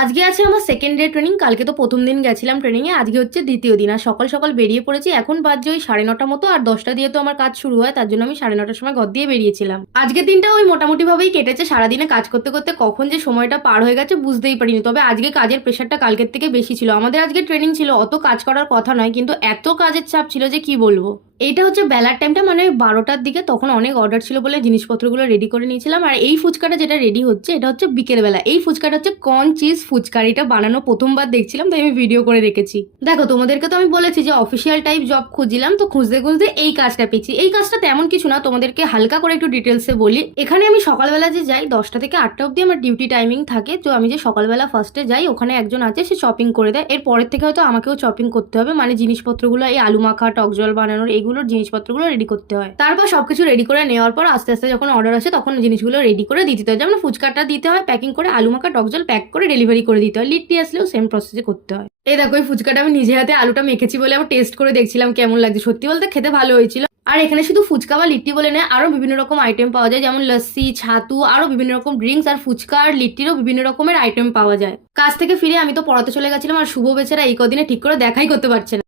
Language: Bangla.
আজকে আছে আমার সেকেন্ড ডে ট্রেনিং কালকে তো প্রথম দিন গেছিলাম ট্রেনিংয়ে আজকে হচ্ছে দ্বিতীয় দিন। আর সকাল সকাল বেরিয়ে পড়েছি, এখন বাজছে ওই সাড়ে নটা মতো, আর দশটা দিয়ে তো আমার কাজ শুরু হয়, তার জন্য আমি সাড়ে নটার সময় ঘর দিয়ে বেরিয়েছিলাম। আজকের দিনটা ওই মোটামুটি ভাবেই কেটেছে, সারাদিনে কাজ করতে করতে কখন যে সময়টা পার হয়ে গেছে বুঝতেই পারিনি, তবে আজকে কাজের প্রেশারটা কালকের থেকে বেশি ছিল। আমাদের আজকে ট্রেনিং ছিল, অত কাজ করার কথা নয়, কিন্তু এত কাজের চাপ ছিল যে কি বলব? এইটা হচ্ছে বেলার টাইমটা মানে বারোটার দিকে তখন অনেক অর্ডার ছিল বলে জিনিসপত্রগুলো রেডি করে নিয়েছিলাম। আর এই ফুচকাটা যেটা রেডি হচ্ছে, এটা হচ্ছে বিকেলবেলা এই ফুচকাটা হচ্ছে কর্ন চিজ ফুচকা এটা বানানো প্রথমবার দেখছিলাম, তাই আমি ভিডিও করে রেখেছি। দেখো, তোমাদেরকে তো আমি বলেছি যে অফিসিয়াল টাইপ জব খুঁজছিলাম তো খুঁজতে খুঁজতে এই কাজটা পেয়েছি। এই কাজটা তেমন কিছু না, তোমাদেরকে হালকা করে একটু ডিটেলসে বলি। এখানে আমি সকালবেলা যে যাই, দশটা থেকে আটটা অব্দি আমার ডিউটি টাইমিং থাকে, তো আমি যে সকালবেলা ফার্স্টে যাই, ওখানে একজন আছে, সে শপিং করে দেয়। এর পরের থেকে হয়তো আমাকেও শপিং করতে হবে মানে জিনিসপত্রগুলো, এই আলু মাখা টক জল বানানোর এইগুলোর জিনিসপত্রগুলো রেডি করতে হয়। তারপর সবকিছু রেডি করে নেওয়ার পর আস্তে আস্তে যখন অর্ডার আসে, তখন জিনিসগুলো রেডি করে দিতে হয়। যেমন ফুচকাটা দিতে হয় প্যাকিং করে আলু মাখা টক জল প্যাক করে ডেলিভারি করে দিতে হয়। লিট্টি আসলেও সেম প্রসেসে করতে হয়। এই দেখো, এই ফুচকাটা আমি নিজে হাতে আলুটা মেখেছি বলে আবার টেস্ট করে দেখছিলাম কেমন লাগছে। সত্যি বলতে খেতে ভালো হয়েছিল। আর এখানে শুধু ফুচকা বা লিট্টি বলে নয় আরও বিভিন্ন রকম আইটেম পাওয়া যায়। যেমন লস্যি, ছাতু আরও বিভিন্ন রকম ড্রিঙ্কস আর ফুচকা আর লিট্টিরও বিভিন্ন রকমের আইটেম পাওয়া যায়। কাজ থেকে ফিরে আমি তো পড়াতে চলে গেছিলাম আর শুভ বেচারা এই কদিনে ঠিক করে দেখাই করতে পারছে না।